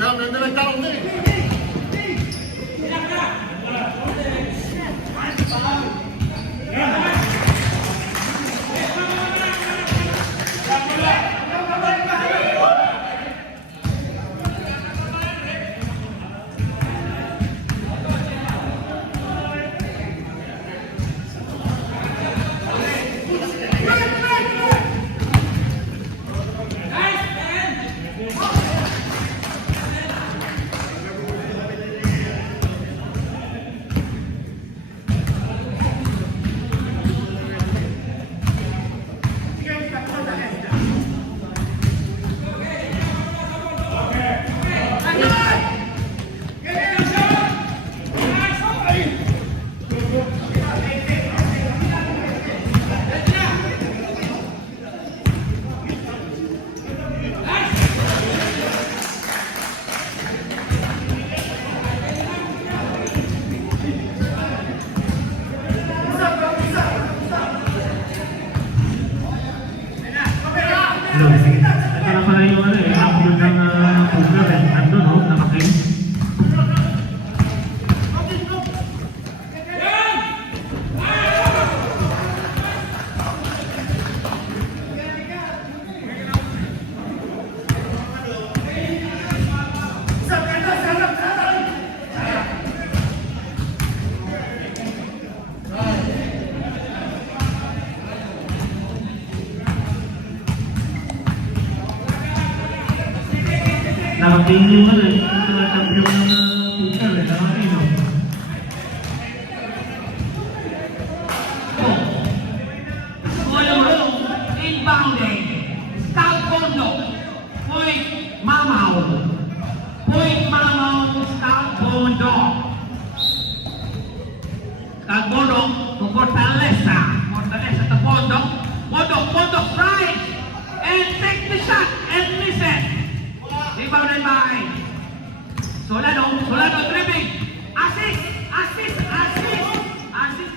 Ya, me anda la cara, Dating yung ano, yung mga champion ng futsal eh, nakaki, no? Inbounding. Scout Bondo. Point Mamaw. Point Mamaw. Scout Bondo. Scout Bondo. Fortaleza. Fortaleza to Bondo. Bondo strikes. And takes the shot. And miss it. Rebounded by Solano dribbling. Assist. Assist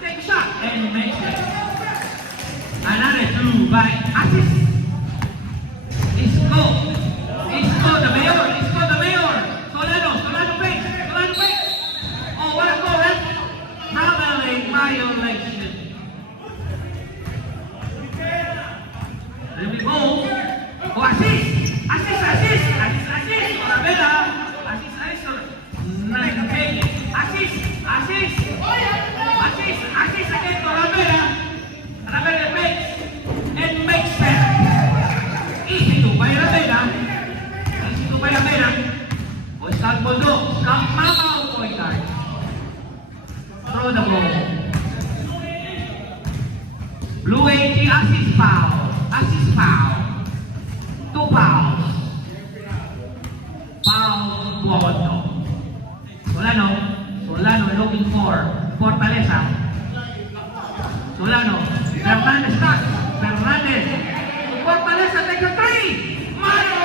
take shot. And makes it. Another two by assist. Isco the mayor. Solano breaks. Oh, what a goal, eh? Traveling violation. There we go. Oh, assist. Orabela. Assist. Assist again to Orabela. Orabela breaks and makes it. Easy to by Orabela. O Scout Bondo. Scout Mamaw point guard. Throw the ball. Blue 80 assist foul. 2 fouls. Foul Bondo. Solano looking for Fortaleza. Solano. Fernandez starts. Fortaleza takes a three. Money!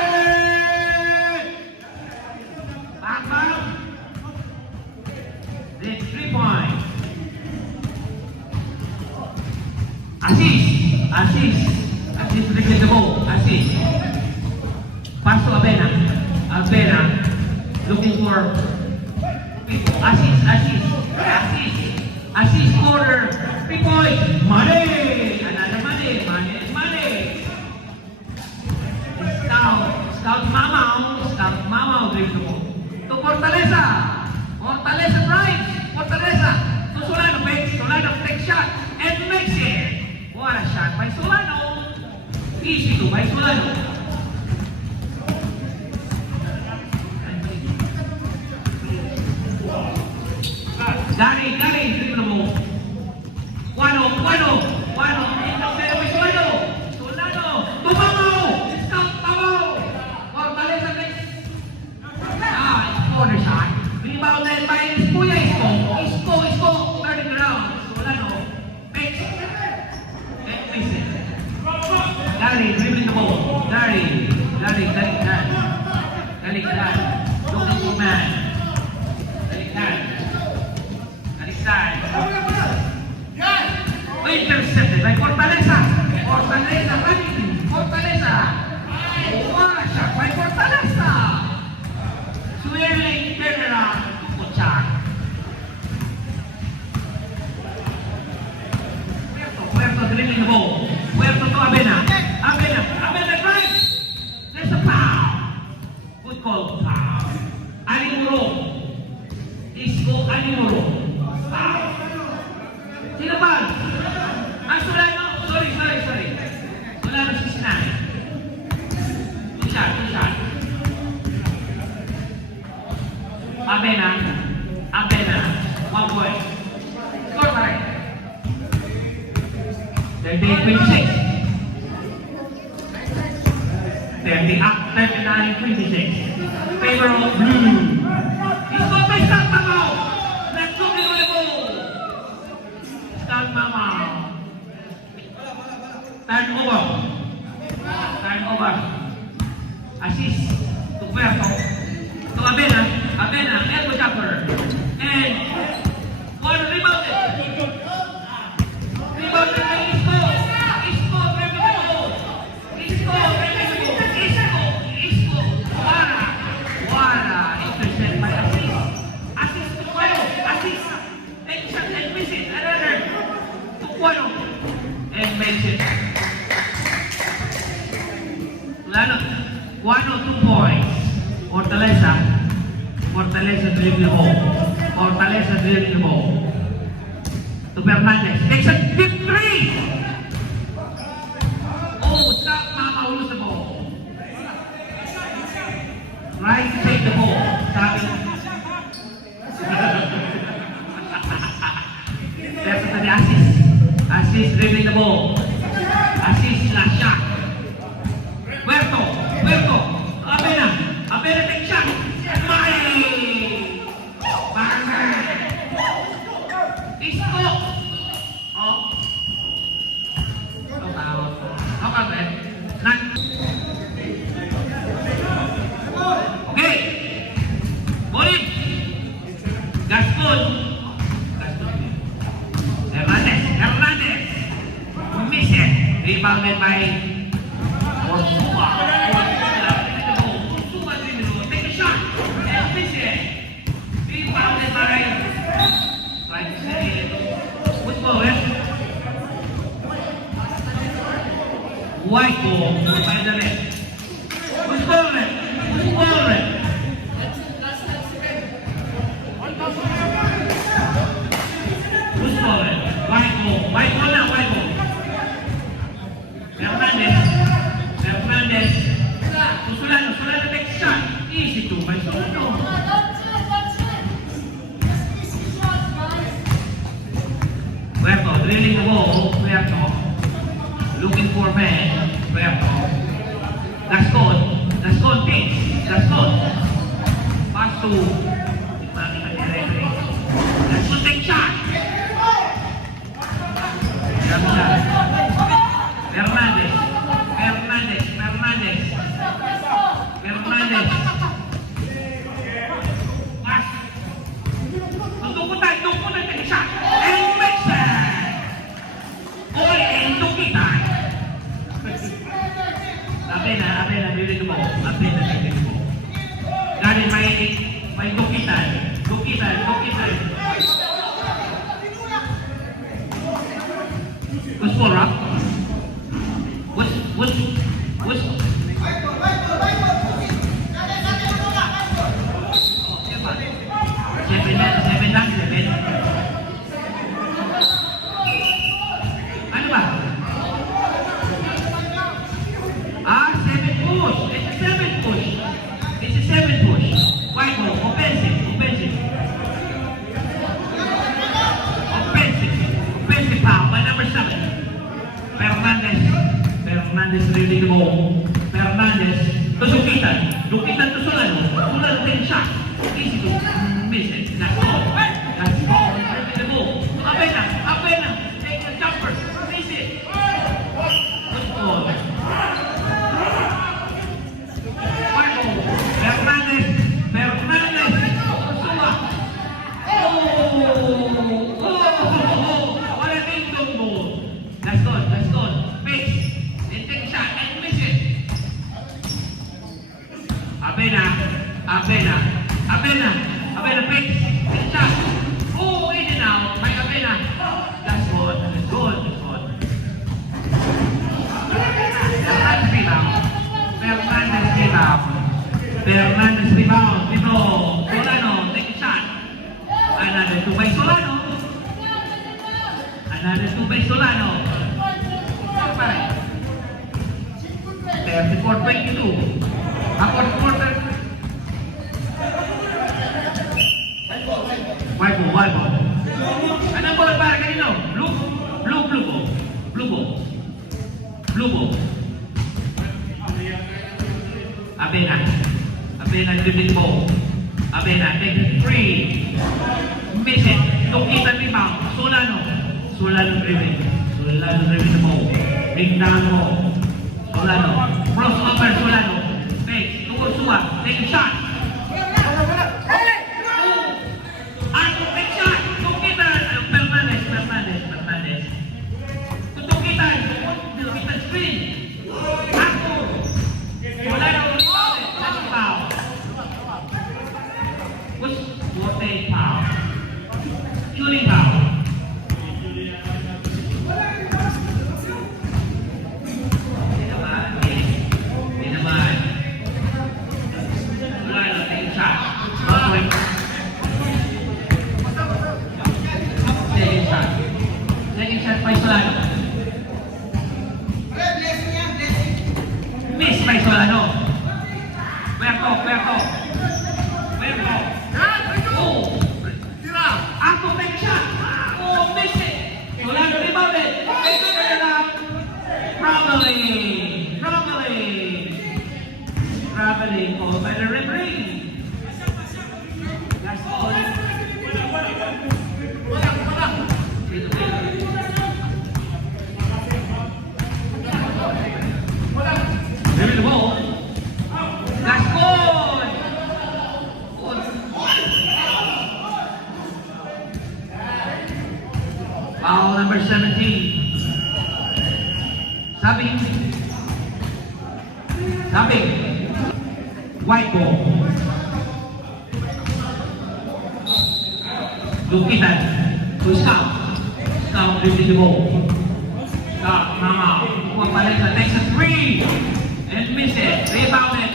Back. That's 3 points. Assist to the ball. Assist. Pass to Avena. Looking for assist corner. 3 points. Money. Another money. Scout Mamaw brings the ball to Fortaleza. Fortaleza drives. To Solano makes. Solano takes shot and makes it. What a shot by Solano. Easy to by Solano. Gary, dribble the ball. Guano. Intercept by Solano. To Mamaw. Scout Mamaw. Fortaleza takes. Corner shot. Rebounded by Kuya Isco. Turning around. Solano makes and miss it. Gary dribbling the ball. Gary. Looking for man. Intercepted by Fortaleza running. Fortaleza. What a shot by Fortaleza. Swirling turnaround to Puchak. Puerto dribbling the ball. Puerto to Avena drives. There's a foul. Good call, foul. Alimuro. Isco Alimuro. Foul. Sino ba? Solano. Sorry. Solano 69. Two shot. Avena. 1 point. Score pa rin. 38-26. 39-26. Favor of blue. Isco by Scout Mamaw. Let's go to the ball. Scout Mamaw. Turnover. Assist to Puerto. To Avena, elbow jumper. And one rebounded by Isco. Isco dribbling the ball. Wara. Intercept by assist to Puerto. Take shot and miss it. Another to Puerto. And makes it. Solano 2 points. Fortaleza dribbling the ball. To Fernandez. Takes a deep three. Oh, Scout Mamaw lose the ball. Right to take the ball. Sabi. Pero sa the assist. Assist dribbling the ball. Assist last shot. Puerto. Abena take shot. Isko. Oh. Okay, man. Okay. Boleh. Gascon. Hernandez. Miss it. Rebounded by Orsua. Take a shot. And miss it. Rebounded by right side. Good ball, eh? White ball by the left. Good ball, eh? Good ball, eh? Good ball, eh? White ball now, white ball. Fernandez. Solano take shot. Easy to by Solano. Puerto drilling the ball. Puerto looking for man. Puerto. Gascon takes. Gascon. Pass to Gascon take shot. Fernandez. Pass. Tungkutan take shot. And makes it. Boy, and Dukitan. Abena, really good ball. Abena, really good ball. Dahil may Dukitan. What's for up? What's seven. Ano ba? It's a seven push. White ball, offensive foul by number 7. Fernandez really the ball. Fernandez to Dukitan to Solano. Solano take shot. Easy to miss it. That's all. The ball. Abena. Take a jumper. Miss it. Good ball. White ball. Fernandez. Orsua. Oh. What a big ball. That's good. Face. Then take a shot and miss it. Abena face. Take a shot. Oh, in and out by Abena. That's good. Fernandez rebound. Dito. Solano take a shot. Another 2 by Solano. 34-22. Fourth quarter. White ball. Anong ball para kanino? Blue ball. Abena dribbling ball. Abena take 3. Miss it. Dukitan rebound. Solano dribbling the ball. Bring down the ball. Solano. Crossover Solano. Fakes. Orsua. Take a shot. Take shot. Dukitan. Fernandez. Dukitan screen. Ako. Solano. That's foul. What's a foul? Shooting foul. Second shot by Solano. Miss by Solano. Puerto. Foul number 17. Sabi. White ball. Lukitan. To Scout. Scout dribbling the ball. Scout, Mama. Fortaleza takes a three. And miss it. Rebounded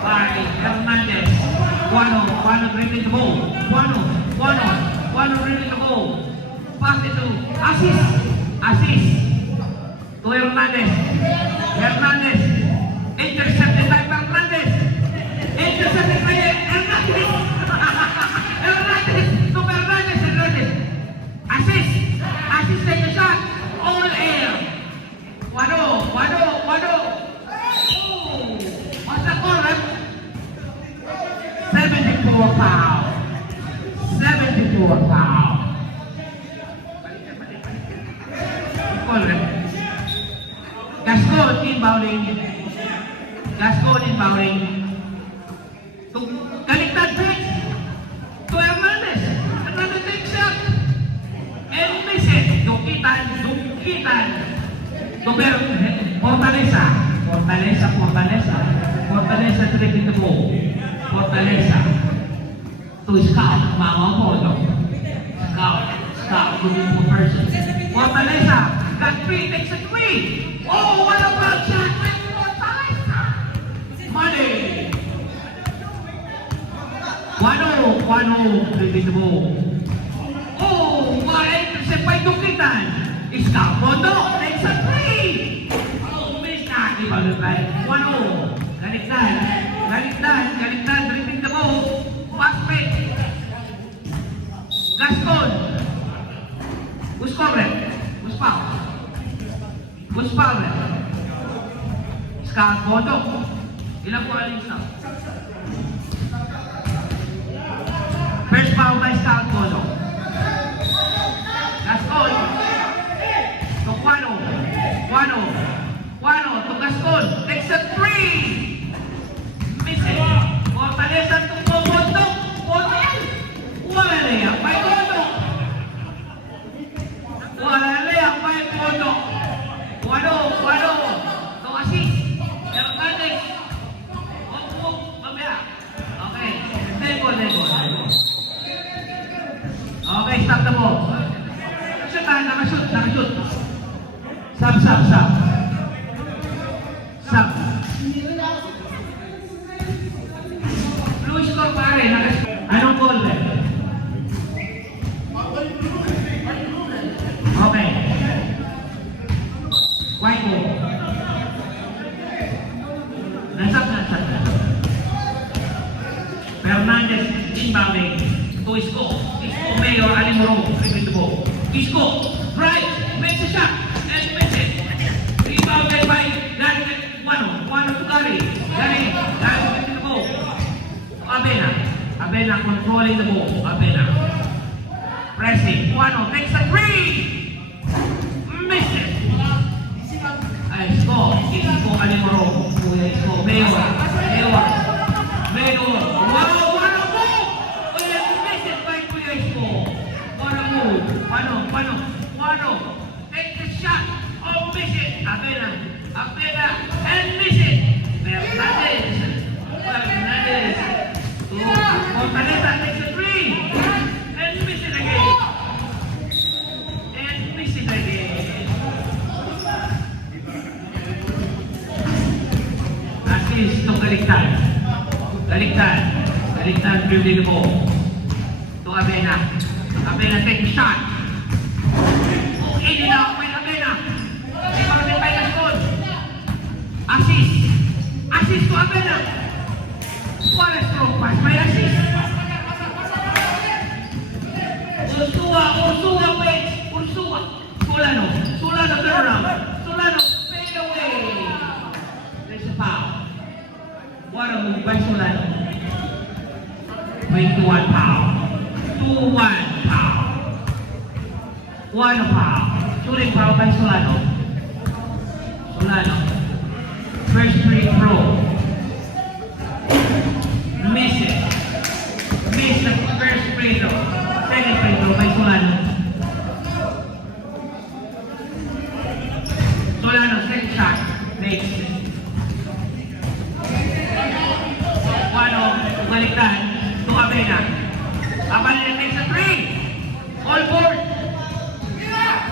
by Hernandez. Guano dribbling the ball. Guano dribbling the ball. Pass it to Assis. To Hernandez. Intercepted by Hernandez. Hernandez. Assis take a shot. All air. Guano. Oh, what's the call, right? 74 foul. Call, right? Gascon inbounding. To Kaligtad takes. To Hernandez. Hernandez takes shot. And miss it. Dukitan. To Fortaleza dribbling the ball. Fortaleza. To Scout. Mama Polo. Scout looking for person. Fortaleza. Got three. Takes a three. Oh, what a bad shot. Fortaleza. Money. Guano dribbling the ball. Oh, what intercept by Dukitan. Scout Bondo takes a three. Oh, missed that. Rebounded by Guano. Galigtan dribbling the ball. Fast break. Gascon. Who's foul? Scout Bondo. Ilang po aling Scout? First foul by Scout Bondo. Gascon. To Guano to Gascon. Takes a three. Miss it. Fortaleza to Bondo. Wala layup by Bondo. Guano. To Assis. Hernandez. Mamaya. Okay. Nego. Okay, stop the ball. Nakashoot. Sub. Blue score pare. Anong goal ba? Okay. White ball. Nasab. Hernandez inbounding. To Isco Mayor Alimoro. Dribbling the ball. Isco. Right. Makes a shot. And makes it. Rebounded by Guano to Gary. Gary dribbling the ball. Abena controlling the ball. Pressing. Guano takes a three. Miss it. Isco Alimoro. Isco Mayor. Wow, what a move! Oh, yes, miss it by Kuya Isco. What a move. Guano. Take the shot. Oh, miss it. Abena. And miss it. Hernandez. Fortaleza takes a three. And miss it again. Assis to Kaligtad dribbling the ball. To Abena take a shot. Oh, in and out by Abena. Rebounded by Gascon. Assis to Abena. What a strong pass by Assis. Ursua. Solano turnaround. Solano fade away. There's a foul. What a move by Solano. 21 foul. 2-1 foul. 1 foul. Shooting foul by Solano. First free throw. Miss it. Miss the first free throw. Second free throw by Solano. Abanian makes a three. All board.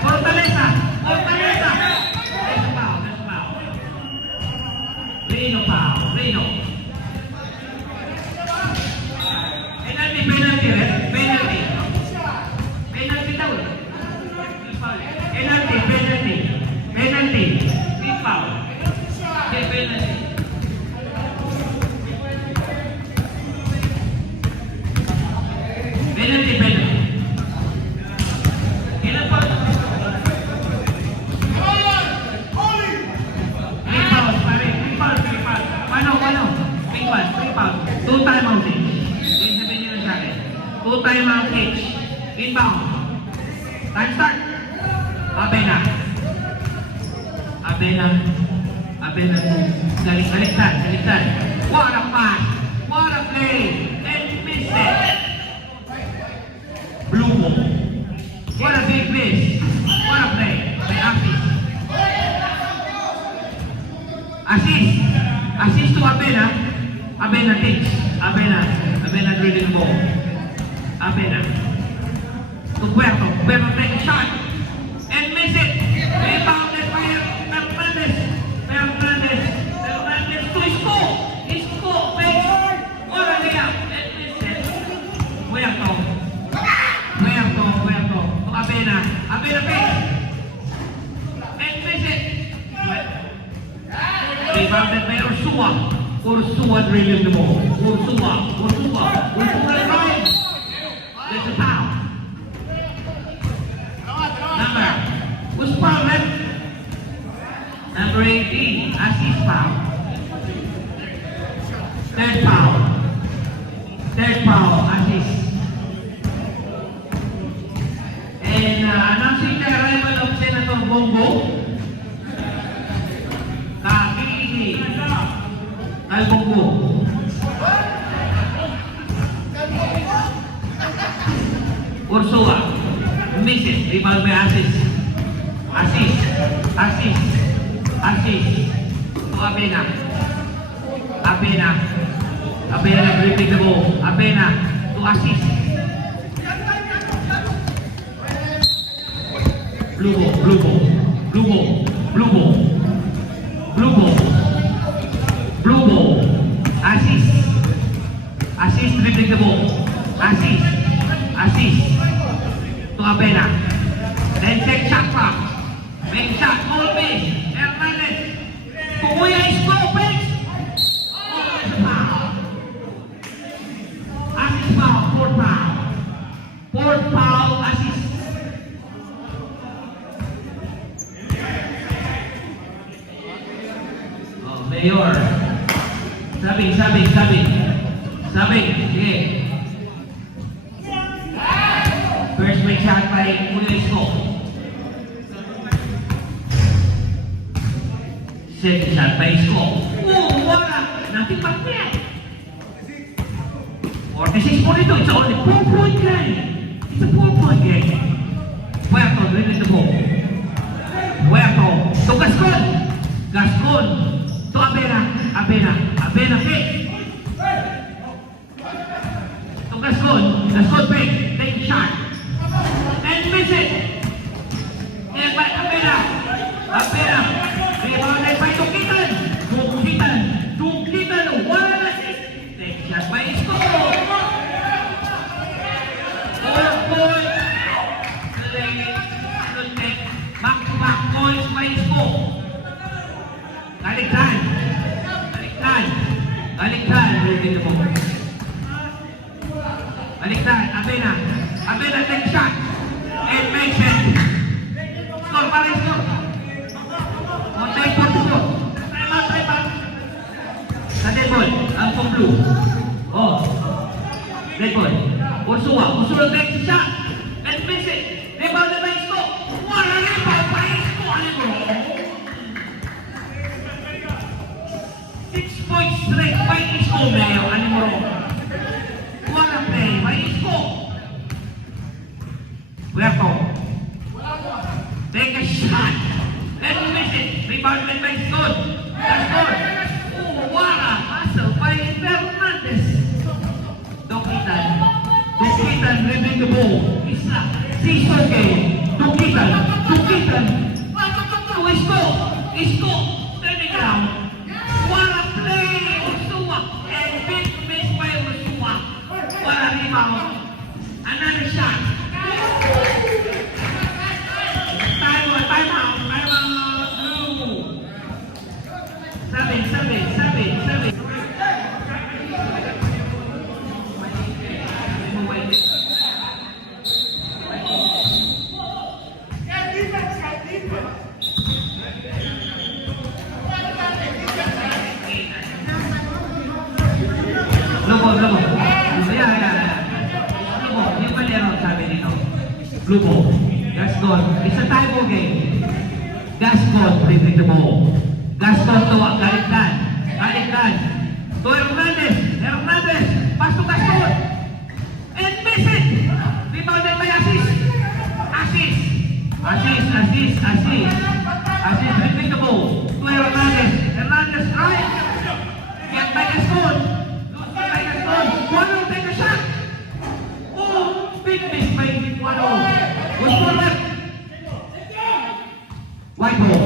Fortaleza. Fortaleza. There's a foul. There's a foul. Reno foul. Reno. Penalty, penalty, right? Penalty. Penalty daw. Penalty, penalty. Penalty. Big foul. Okay, penalty. Penalty, penalty. Ilan pa? 3 fouls, pare. 3 fouls, 3 fouls. Paano? Big one, 3 fouls. 2 timeouts each. Yung sabihin nyo sa akin. 2 timeouts each. Inbound. Time start. Abena. Abena. Abena to. Baliktad. What a pass. What a play. And miss it. Blue ball. What a big miss. What a play. By Assist to Abena. Abena takes. Abena drilling the ball. Abena. To Puerto. Puerto take a shot. And miss it. Rebounded by Fernandez. Fernandez to score. He scored. Fakes. What a layup. And miss it. Puerto. To Abena. Abena fakes. And miss it. Rebounded by Ursua. Ursua drilling the ball. Ursua drives. There's a foul. Who's foul, man? Number 18, assist foul. Third foul, assist. And announcing the arrival of Senator Bongo. Kakiki. Kal Bongo. Ursula. Miss it. Rebound by assist. Assist. To Abena. Abena gripping the ball. Abena to assist. Blue ball. Assist gripping the ball. Assist. To Abena. Then take shot clock. Make shot. All base. Hernandez. Kuya is go. Fakes. Oh, there's a foul. Assist foul. Fourth foul. Assist. Oh, Mayor. Sabi. Sige. First make shot by Kuya Isko. Second shot by Isko. Oh, wala! Natipak niya! 46 po nito. It's only 4-point game. It's a 4-point game. Puerto, dribbling the ball. Puerto, to Gascon. To Abena fake. To Gascon fake. Take shot. And miss it. And by Abena. Rebounded by Tukitan. One assist. Take shot by Isko. 4-point. Back-to-back points by Isko. Baliktad. Dribbling the ball. Baliktad. Abena take shot. And makes it. Score, para score. Montay for score. Time out. Sa dead ball, ang pong blue. Oh. Dead ball. Ursula takes a shot. And makes it. Rebounded by Isko. What a rebound by Isko. 6 points straight by Isko. Mayo, what a play by Isko. Puerto. Take a shot. And miss it. Rebounded by Scott. Gascon. Oh, what a hustle by Fernandez. Tukitan Dukitan dribbling the ball. Isa. Sisoke. Dukitan. Dukitan. Isko. Turning around. What a play. Ursua. And big miss by Ursua. What a rebound. Another shot. Time out. Blue. Seven. Lobo. Yung palero sabi nito. Lobo. Gaston. It's a tie ball game. Gaston, dribbling the ball. Gaston to Garitlan. To Hernandez. Pass to Gaston. And miss it. Rebounded by Aziz. Aziz dribbling the ball. To Hernandez right. Get by Gaston. Wano take a shot. Oh, big miss by Wano. Who's forward? White ball.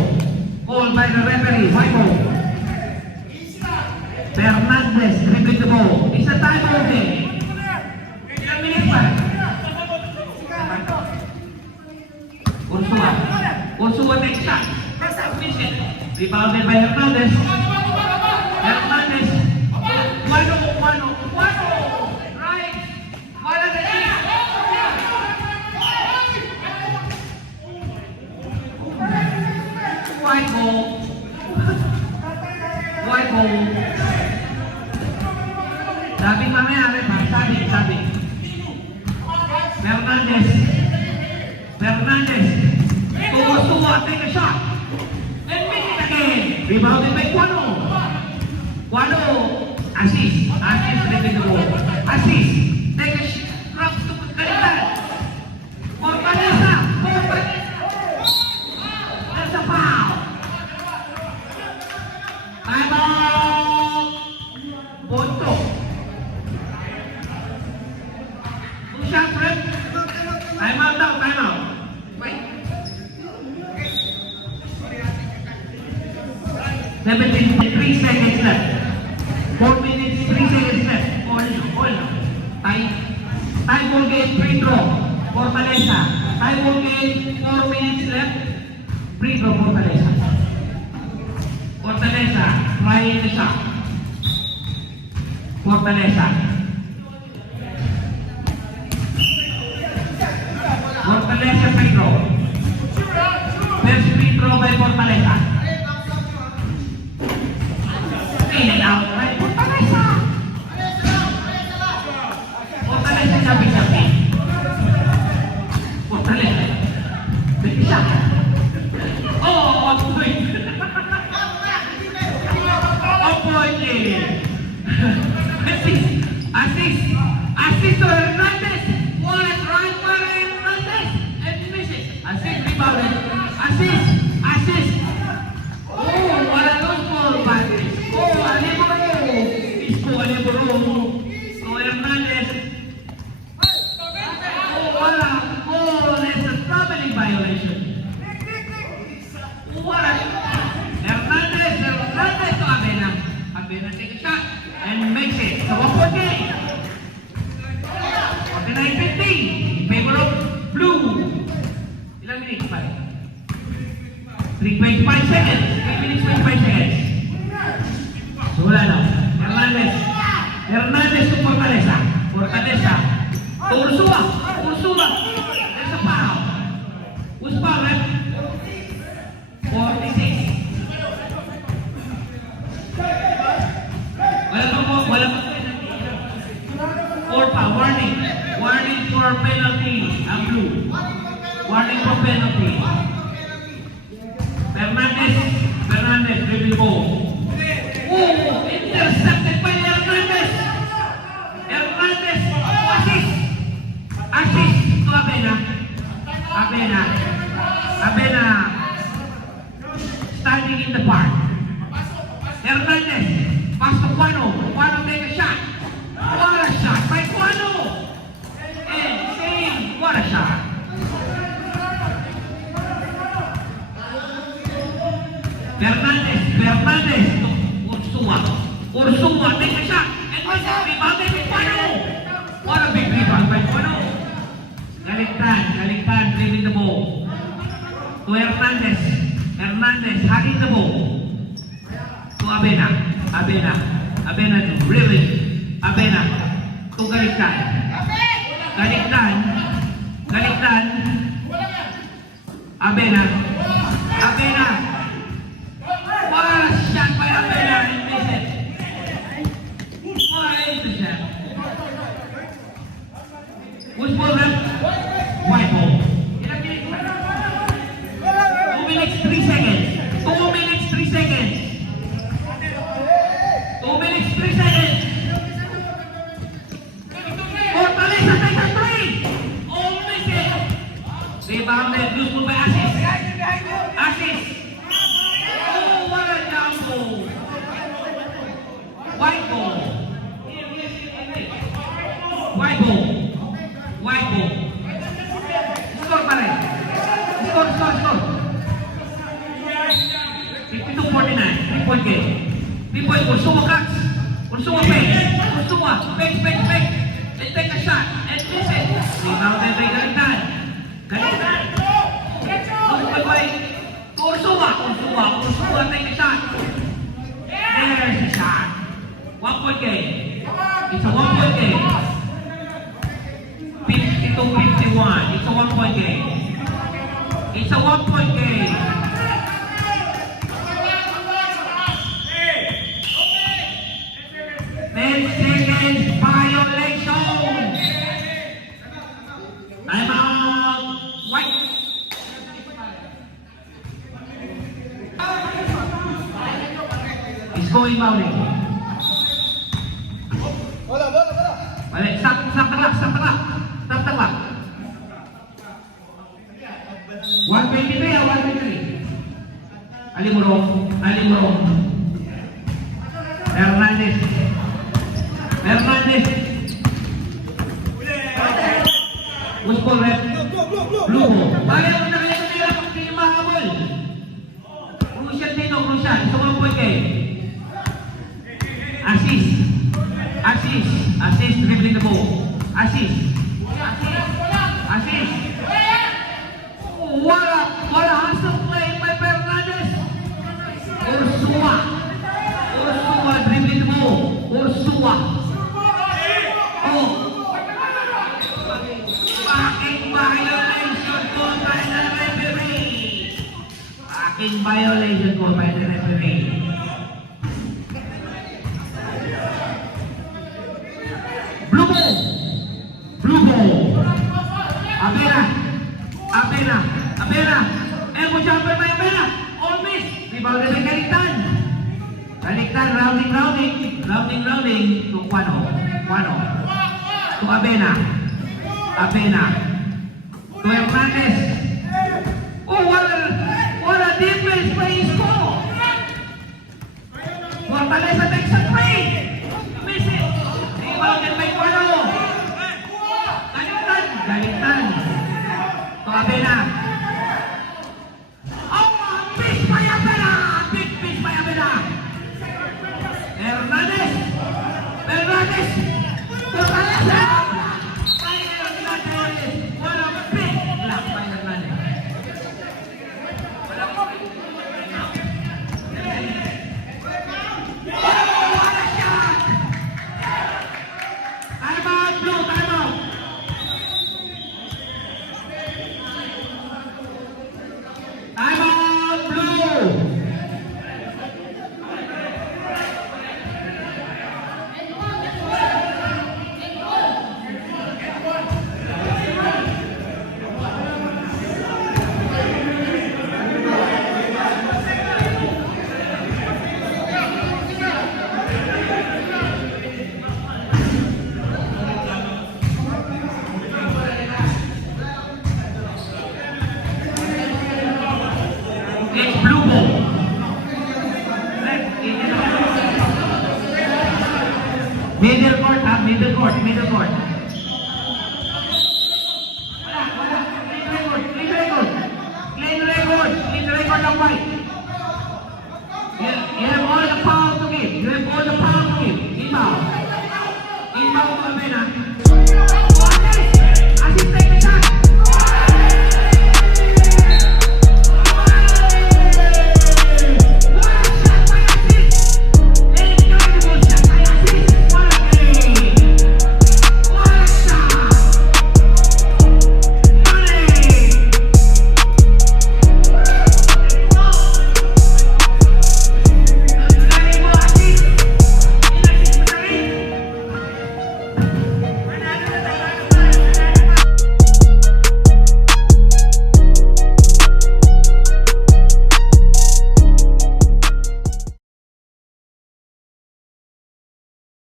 Called by the referee. White ball. Hernandez dribbling the ball. It's a tie ball game. Ilang minutes pa? Ursua takes shot. Miss it. Rebounded by Hernandez. Wano. Right. Wala na siya. White ball. Sabi mamaya, sabi. Hernandez. Ursua take a shot. And miss it again. Rebounded by Wano. Aziz dribbling the ball. Aziz take a drop to Garitlan. Fortaleza. That's a foul. Time out. Bonto. Shot rep. Time out. Wait. 73 seconds left. 4 minutes, 3 seconds left. All. Time ball game, free throw. Fortaleza. Time ball game, 4 minutes left. Free throw, Fortaleza. Trying the shot. Fortaleza free throw. First free throw by Fortaleza. In and out by Fortaleza. Sabi. Fortaleza. Big shot. Oh, on point. Assist to Hernandez. One right by Hernandez. And miss it. Assist rebounded. Assist. Oh, wala doon po. Aliboro. So Hernandez. Oh, wala. Oh, there's a traveling violation. Wala. Hernandez to Abena. Abena take a shot and makes it. So 1-point game. 49-15 in favor of blue. Ilang minutes pa? 3:25 seconds. 3 minutes 25 seconds. So wala na. Hernandez to Fortaleza. To Ursua. There's a foul. Who's foul, right? 46. Wala pa. Or pa, warning for penalty. Ang blue. Warning for penalty. Hernandez, dribble ball. Oh, intercepted by Hernandez. Assist to Abena. Standing in the park. Hernandez, pass to Wano take a shot. What a shot by Wano. And Fernandez to Ursua, take a shot, and misses, rebounded by Guano. What a big rebound by Guano. Galigtan, dribbling the ball. To Hernandez, hugging the ball. To Abena dribbling. Abena, to Galigtan. Abena. What a shot by Abena and miss it. What an intercept. Who's ball rep? White ball. 2 minutes, 3 seconds. 2 minutes, 3 seconds. 2 minutes, 3 seconds. Fortaleza takes a 3. Oh, miss it. Rebounded, loose ball by Asis. Oh, what a down ball. White ball. Score pa rin. Score. 52-49. 3-point game. 3-point. Ursua fakes. They take a shot and miss it. Rebounded by Galigtan. Ursua take a shot. There's a shot. 1-point game. It's a 1-point game. 52-51. It's a 1-point game. 10 seconds violation. Time out. White. It's going bowling. Balik, stop tengah. 123 ya, 123. Ali Murong. Hernandez. Who's ball rep? Blue ball. Balik mo na kayo kanila pag hindi mahabol. Crucial. It's a 1-point game. Assist, dribbling the ball. Assist. What a hustle play by Fernandez. Ursua dribbling the ball. Ursua. Oh. Backing violation called by the referee. Blue ball. Abena. Elbow jumper by Abena. All miss. Rebounded by Galigtan. Rounding to Guano. To Abena. To Hernandez. Oh, what a difference by Isco. Fortaleza takes a 3. Miss it. Rebounded by Guano. Galigtan. To Abena. Oh, miss by Abena. Big miss by Abena. Hernandez. Fortaleza. By Hernandez. What a big block by Hernandez. Oh, what a shot. Time out. Almena.